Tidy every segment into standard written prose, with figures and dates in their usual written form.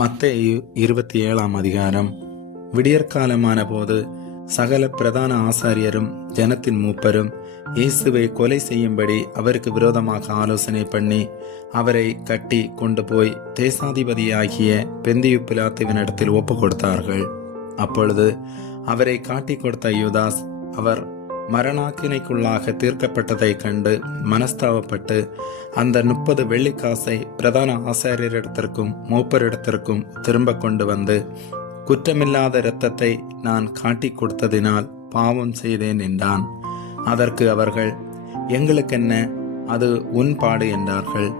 மத்தேயு 27 விடியற்காலமான போது சகல பிரதான ஆசாரியரும் ஜனத்தின் மூப்பரும் இயேசுவை கொலை செய்யும்படி அவருக்கு விரோதமாக ஆலோசனை பண்ணி அவரை கட்டி கொண்டு போய் தேசாதிபதியாகிய பெந்தியு பிலாத்துவினிடத்தில் ஒப்பு கொடுத்தார்கள். அப்பொழுது அவரை காட்டி கொடுத்த யூதாஸ் அவர் மரணாக்கினைக்குள்ளாக தீர்க்கப்பட்டதை கண்டு மனஸ்தாபப்பட்டு அந்த 30 வெள்ளிக்காசை பிரதான ஆசாரியரிடத்திற்கும் மூப்பரிடத்திற்கும் திரும்ப கொண்டு வந்து, குற்றமில்லாத இரத்தத்தை நான் காட்டி கொடுத்ததினால் பாவம் செய்தேன் என்றான். அதற்கு அவர்கள், எங்களுக்கென்ன, அது உன் பாடு என்றார்கள்.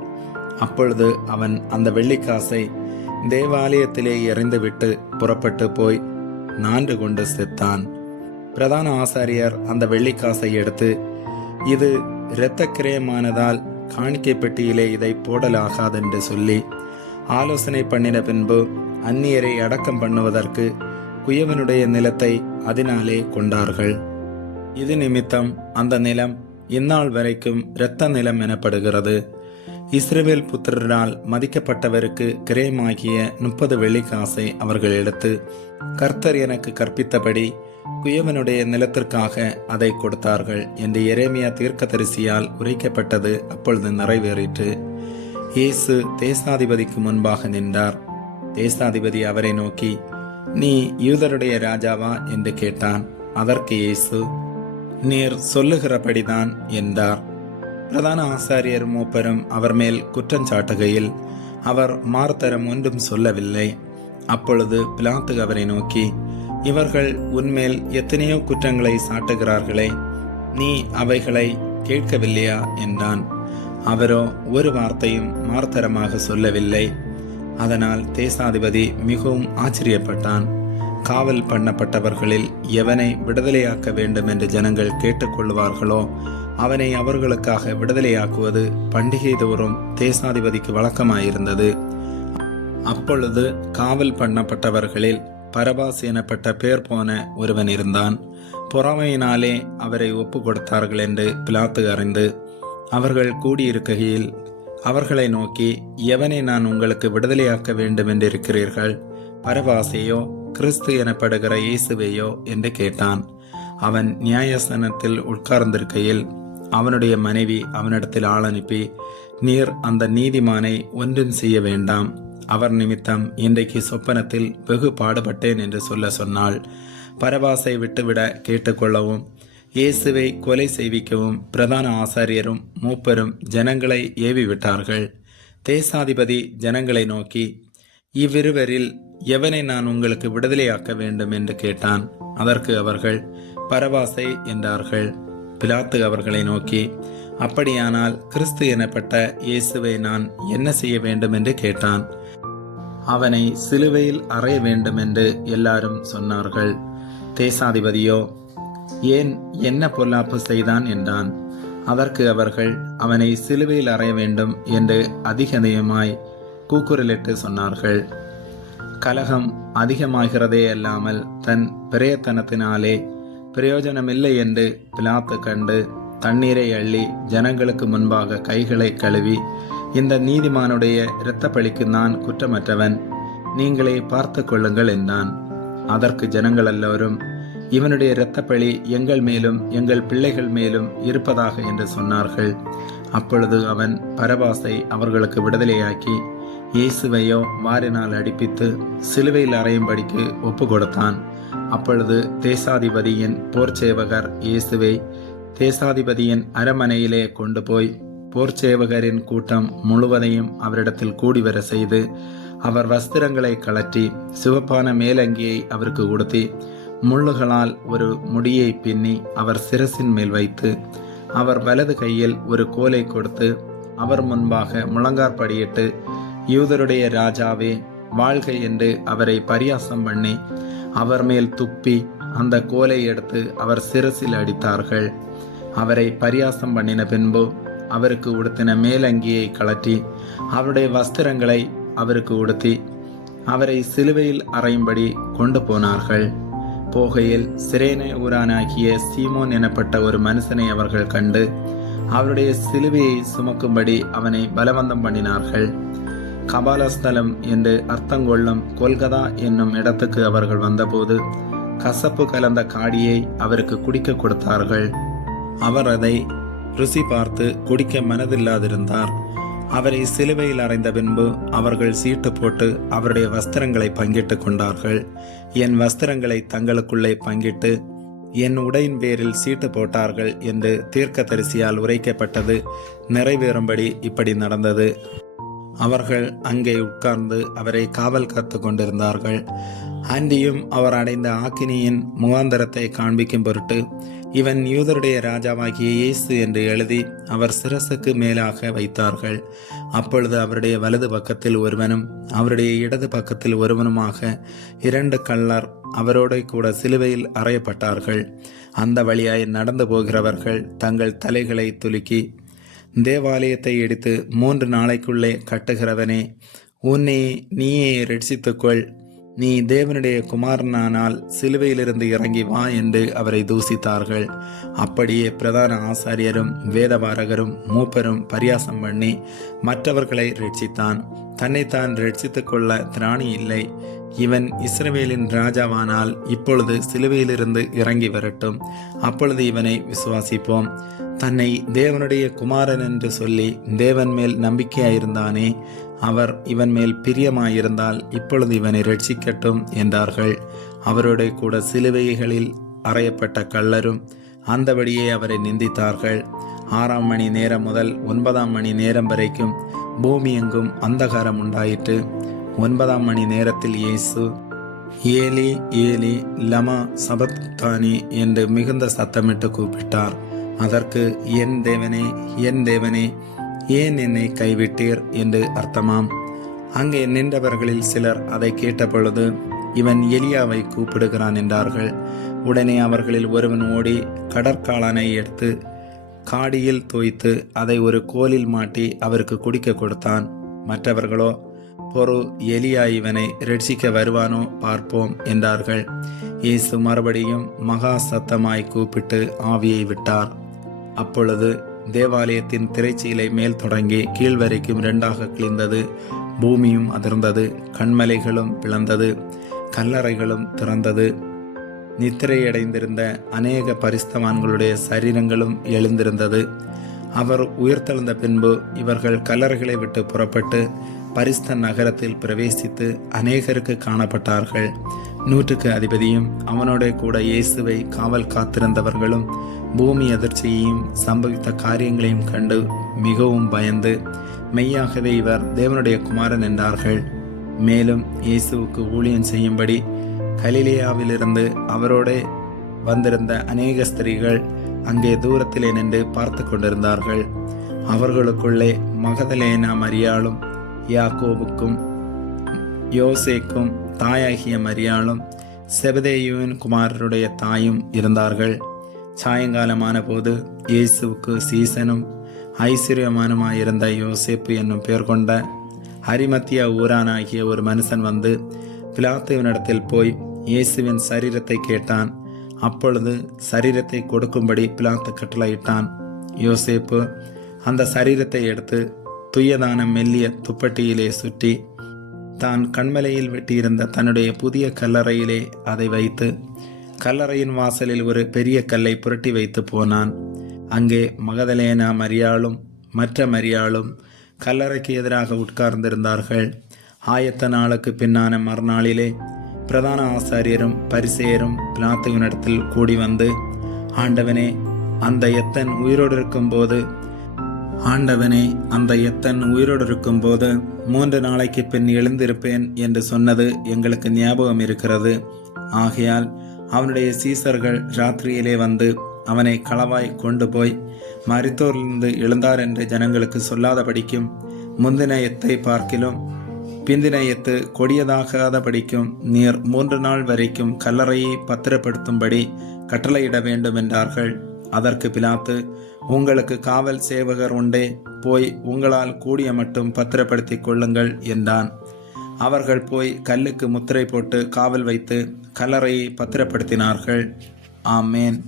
அப்பொழுது அவன் அந்த வெள்ளிக்காசை தேவாலயத்திலே எறிந்துவிட்டு புறப்பட்டு போய் நான்கு கொண்டு செத்தான். பிரதான ஆசாரியர் அந்த வெள்ளிக்காசை எடுத்து, இது இரத்த கிரயமானதால் காணிக்கை பெட்டியிலே இதை போடலாகாதென்று சொல்லி ஆலோசனை பண்ணின பின்பு அந்நியரை அடக்கம் பண்ணுவதற்கு குயவனுடைய நிலத்தை அதனாலே கொண்டார்கள். இது நிமித்தம் அந்த நிலம் இந்நாள் வரைக்கும் இரத்த நிலம் எனப்படுகிறது. இஸ்ரவேல் புத்திரரால் மதிக்கப்பட்டவருக்கு கிரயமாகிய 30 வெள்ளிக்காசை அவர்கள் எடுத்து, கர்த்தர் எனக்கு கற்பித்தபடி குயவனுடைய நிலத்திற்காக அதை கொடுத்தார்கள் என்று எரேமியா தீர்க்கதரிசியால் உரைக்கப்பட்டது அப்பொழுது நிறைவேறிற்று. இயேசு தேசாதிபதிக்கு முன்பாக நின்றார். தேசாதிபதி அவரை நோக்கி, நீ யூதருடைய ராஜாவா என்று கேட்டான். அதற்கு இயேசு, நீர் சொல்லுகிறபடிதான் என்றார். பிரதான ஆசாரியர் மூப்பரும் அவர் மேல் குற்றஞ்சாட்டுகையில் அவர் மார்த்தரம் ஒன்றும் சொல்லவில்லை. அப்பொழுது பிலாத்து அவரை நோக்கி, இவர்கள் உன்மேல் எத்தனையோ குற்றங்களை சாட்டுகிறார்களே, நீ அவைகளை கேட்கவில்லையா என்றான். அவரோ ஒரு வார்த்தையும் மார்த்தரமாக சொல்லவில்லை. அதனால் தேசாதிபதி மிகவும் ஆச்சரியப்பட்டான். காவல் பண்ணப்பட்டவர்களில் எவனை விடுதலையாக்க வேண்டும் என்று ஜனங்கள் கேட்டுக்கொள்வார்களோ அவனை அவர்களுக்காக விடுதலையாக்குவது பண்டிகை தோறும் தேசாதிபதிக்கு வழக்கமாயிருந்தது. அப்பொழுது காவல் பண்ணப்பட்டவர்களில் பரபாஸ் எனப்பட்ட பேர் போன ஒருவன் இருந்தான். பொறாமையினாலே அவரை ஒப்பு கொடுத்தார்கள் என்று பிலாத்து அறிந்து அவர்கள் கூடியிருக்கையில் அவர்களை நோக்கி, எவனை நான் உங்களுக்கு விடுதலையாக்க வேண்டும் என்று இருக்கிறீர்கள், பரபாசையோ கிறிஸ்து எனப்படுகிற இயேசுவையோ என்று கேட்டான். அவன் நியாயாசனத்தில் உட்கார்ந்திருக்கையில் அவனுடைய மனைவி அவனிடத்தில் ஆள் அனுப்பி, நீர் அந்த நீதிமானை ஒன்றும் செய்ய வேண்டாம், அவர் நிமித்தம் இன்றைக்கு சொப்பனத்தில் வெகு பாடுபட்டேன் என்று சொல்ல சொன்னாள். பரபாசை விட்டுவிட கேட்டுக்கொள்ளவும் இயேசுவை கொலை செய்விக்கவும் பிரதான ஆசாரியரும் மூப்பரும் ஜனங்களை ஏவி விட்டார்கள். தேசாதிபதி ஜனங்களை நோக்கி, இவ்விருவரில் எவனை நான் உங்களுக்கு விடுதலையாக்க வேண்டும் என்று கேட்டான். அதற்கு அவர்கள் பரபாசை என்றார்கள். பிலாத்து அவர்களை நோக்கி, அப்படியானால் கிறிஸ்து எனப்பட்ட இயேசுவை நான் என்ன செய்ய வேண்டும் என்று கேட்டான். அவனை சிலுவையில் அறைய வேண்டும் என்று எல்லாரும் சொன்னார்கள். தேசாதிபதியோ, ஏன் என்ன பொல்லாப்பு செய்தான் என்றான். அதற்கு அவர்கள், அவனை சிலுவையில் அறைய வேண்டும் என்று அதிகமாய் கூக்குரலிட்டு சொன்னார்கள். கலகம் அதிகமாகிறதே அல்லாமல் தன் பிரயத்தனத்தினாலே பிரயோஜனமில்லை என்று பிலாத்து கண்டு தண்ணீரை அள்ளி ஜனங்களுக்கு முன்பாக கைகளை கழுவி, இந்த நீதிமானுடைய இரத்த பழிக்கு நான் குற்றமற்றவன், நீங்களே பார்த்து கொள்ளுங்கள் என்றான். அதற்கு ஜனங்கள் எல்லோரும், இவனுடைய இரத்த பழி எங்கள் மேலும் எங்கள் பிள்ளைகள் மேலும் இருப்பதாக என்று சொன்னார்கள். அப்பொழுது அவன் பரபாசை அவர்களுக்கு விடுதலையாக்கி இயேசுவையோ வாரினால் அடிப்பித்து சிலுவையில் அறையும்படிக்கு ஒப்பு கொடுத்தான். அப்பொழுது தேசாதிபதியின் போர்ச்சேவகர் இயேசுவை தேசாதிபதியின் அரமனையிலே கொண்டு போய் போர்ச்சேவகரின் கூட்டம் முழுவதையும் அவரிடத்தில் கூடி வர செய்து அவர் வஸ்திரங்களை கழற்றி சிவப்பான மேலங்கியை அவருக்கு உடுத்தி முள்ளுகளால் ஒரு முடியை பின்னி அவர் சிரசின் மேல் வைத்து அவர் வலது கையில் ஒரு கோலை கொடுத்து அவர் முன்பாக முழங்காற்படியிட்டு, யூதருடைய ராஜாவே வாழ்க என்று அவரை பரியாசம் பண்ணி அவர் மேல் துப்பி அந்த கோலை எடுத்து அவர் சிரசில் அடித்தார்கள். அவரை பரியாசம் பண்ணின பின்பு அவருக்கு உடுத்தின மேலங்கியை கழற்றி அவருடைய வஸ்திரங்களை அவருக்கு உடுத்தி அவரை சிலுவையில் அறையும்படி கொண்டு போனார்கள். போகையில் சிரேனே ஊரானாகிய சீமோன் எனப்பட்ட ஒரு மனுஷனை அவர்கள் கண்டு அவருடைய சிலுவையை சுமக்கும்படி அவனை பலவந்தம் பண்ணினார்கள். கபாலஸ்தலம் என்று அர்த்தங்கொள்ளும் கொல்கதா என்னும் இடத்துக்கு அவர்கள் வந்தபோது கசப்பு கலந்த காடியை அவருக்கு குடிக்க கொடுத்தார்கள். அவர் அதை ருசி பார்த்து குடிக்க மனதில்லாதிருந்தார். அவரை சிலுவையில் அறைந்த பின்பு அவர்கள் சீட்டு போட்டு அவருடைய வஸ்திரங்களை பங்கிட்டு கொண்டார்கள். என் வஸ்திரங்களை தங்களுக்குள்ளே பங்கிட்டு என் உடையின் பேரில் சீட்டு போட்டார்கள் என்று தீர்க்கதரிசியால் உரைக்கப்பட்டது நிறைவேறும்படி இப்படி நடந்தது. அவர்கள் அங்கே உட்கார்ந்து அவரை காவல் காத்து கொண்டிருந்தார்கள். ஆண்டியும் அவர் அடைந்த ஆக்கினியின் முகாந்தரத்தை காண்பிக்கும் பொருட்டு இவன் யூதருடைய ராஜாவாகிய இயேசு என்று எழுதி அவர் சிரசுக்கு மேலாக வைத்தார்கள். அப்பொழுது அவருடைய வலது பக்கத்தில் ஒருவனும் அவருடைய இடது பக்கத்தில் ஒருவனுமாக 2 கள்ளர் அவரோட கூட சிலுவையில் அறையப்பட்டார்கள். அந்த வழியாய் நடந்து போகிறவர்கள் தங்கள் தலைகளை துலுக்கி, தேவாலயத்தை இடித்து 3 நாளைக்குள்ளே கட்டுகிறவனே, உன்னை நீயே ரட்சித்துக்கொள், நீ தேவனுடைய குமாரனானால் சிலுவையிலிருந்து இறங்கி வா என்று அவரை தூசித்தார்கள். அப்படியே பிரதான ஆசாரியரும் வேதபாரகரும் மூப்பரும் பரியாசம் பண்ணி மற்றவர்களை ரட்சித்தான். தன்னைத்தான் ரட்சித்துக் கொள்ள திராணி இல்லை. இவன் இஸ்ரவேலின் ராஜாவானால் இப்பொழுது சிலுவையிலிருந்து இறங்கி வரட்டும், அப்பொழுது இவனை விசுவாசிப்போம். தன்னை தேவனுடைய குமாரன் என்று சொல்லி தேவன் மேல் நம்பிக்கையாயிருந்தானே, அவர் இவன் மேல் பிரியமாயிருந்தால் இப்பொழுது இவனை ரட்சிக்கட்டும் என்றார்கள். அவரோட கூட சிலுவைகளில் அறையப்பட்ட கள்ளரும் அந்தபடியே அவரை நிந்தித்தார்கள். 6ஆம் மணி நேரம் முதல் 9ஆம் மணி நேரம் வரைக்கும் பூமி எங்கும் அந்தகாரம் உண்டாயிற்று. 9ஆம் மணி நேரத்தில் இயேசு, ஏலி ஏலி லமா சபத்தானி என்று மிகுந்த சத்தமிட்டு கூப்பிட்டார். அதற்கு, என் தேவனே, என் தேவனே, ஏன் என்னை கைவிட்டீர் என்று அர்த்தமாம். அங்கே நின்றவர்களில் சிலர் அதை கேட்டபொழுது, இவன் எலியாவை கூப்பிடுகிறான் என்றார்கள். உடனே அவர்களில் ஒருவன் ஓடி கடற்காளானை எடுத்து காடியில் தோய்த்து அதை ஒரு கோலில் மாட்டி அவருக்கு குடிக்க கொடுத்தான். மற்றவர்களோ, பொறு, எலியா இவனை ரட்சிக்க வருவானோ பார்ப்போம் என்றார்கள். இயேசு மறுபடியும் மகா சத்தமாய் கூப்பிட்டு ஆவியை விட்டார். அப்பொழுது தேவாலயத்தின் திரைச்சீலை மேல் தொடங்கி கீழ் வரைக்கும் 2ஆக கிழிந்தது. பூமியும் அதிர்ந்தது, கண்மலைகளும் பிளந்தது, கல்லறைகளும் திறந்தது. நித்திரையடைந்திருந்த அநேக பரிஸ்தவான்களுடைய சரீரங்களும் எழுந்திருந்தது. அவர் உயிர்த்தெழுந்த பின்பு இவர்கள் கல்லறைகளை விட்டு புறப்பட்டு பரிஸ்த நகரத்தில் பிரவேசித்து அநேகருக்கு காணப்பட்டார்கள். 100க்கு அதிபதியும் அவனோட கூட இயேசுவை காவல் காத்திருந்தவர்களும் பூமி அதிர்ச்சியையும் சம்பவித்த காரியங்களையும் கண்டு மிகவும் பயந்து, மெய்யாகவே இவர் தேவனுடைய குமாரன் என்றார்கள். மேலும் இயேசுவுக்கு ஊழியம் செய்யும்படி கலிலேயாவிலிருந்து அவரோட வந்திருந்த அநேக ஸ்திரீகள் அங்கே தூரத்திலே நின்று பார்த்து கொண்டிருந்தார்கள். அவர்களுக்குள்ளே மகதலேனா மரியாளும், யாக்கோபுக்கும் யோசேக்கும் தாயாகிய மரியாளும், செபதேயுவின் குமாரருடைய தாயும் இருந்தார்கள். சாயங்காலமான போது இயேசுவுக்கு சீசனும் ஐஸ்வர்யமானுமாயிருந்த யோசேப்பு என்னும் பெயர் கொண்ட அரிமத்தியா ஊரானாகிய ஒரு மனுஷன் வந்து பிலாத்துவினிடத்தில் போய் இயேசுவின் சரீரத்தை கேட்டான். அப்பொழுது சரீரத்தை கொடுக்கும்படி பிலாத்து கட்டளையிட்டான். யோசேப்பு அந்த சரீரத்தை எடுத்து துயதான மெல்லிய துப்பட்டியிலே சுற்றி தான் கண்மலையில் வெட்டியிருந்த தன்னுடைய புதிய கல்லறையிலே அதை வைத்து கல்லறையின் வாசலில் ஒரு பெரிய கல்லை புரட்டி வைத்து போனான். அங்கே மகதலேனா மரியாளும் மற்ற மரியாளும் கல்லறைக்கு எதிராக உட்கார்ந்திருந்தார்கள். ஆயத்த நாளுக்கு பின்னான மறுநாளிலே பிரதான ஆசாரியரும் பரிசேயரும் பிலாத்துவினிடத்தில் கூடி வந்து, ஆண்டவனே, அந்த எத்தன் உயிரோடு இருக்கும்போது 3 நாளைக்கு பின் எழுந்திருப்பேன் என்று சொன்னது எங்களுக்கு ஞாபகம் இருக்கிறது. ஆகையால் அவனுடைய சீசர்கள் ராத்திரியிலே வந்து அவனை களவாய் கொண்டு போய் மரித்தோரிலிருந்து எழுந்தார் என்று ஜனங்களுக்கு சொல்லாதபடிக்கும், முந்தின எத்தை பார்க்கிலும் பிந்தின எத்து கொடியதாகாத படிக்கும் நீர் 3 நாள் வரைக்கும் கல்லறையை பத்திரப்படுத்தும்படி கட்டளையிட வேண்டும் என்றார்கள். அதற்கு பிலாத்து, உங்களுக்கு காவல் சேவகர் உண்டே, போய் உங்களால் கூடிய மட்டும் பத்திரப்படுத்திக் கொள்ளுங்கள் என்றான். அவர்கள் போய் கல்லுக்கு முத்திரை போட்டு காவல் வைத்து கல்லறையை பத்திரப்படுத்தினார்கள். ஆமேன்.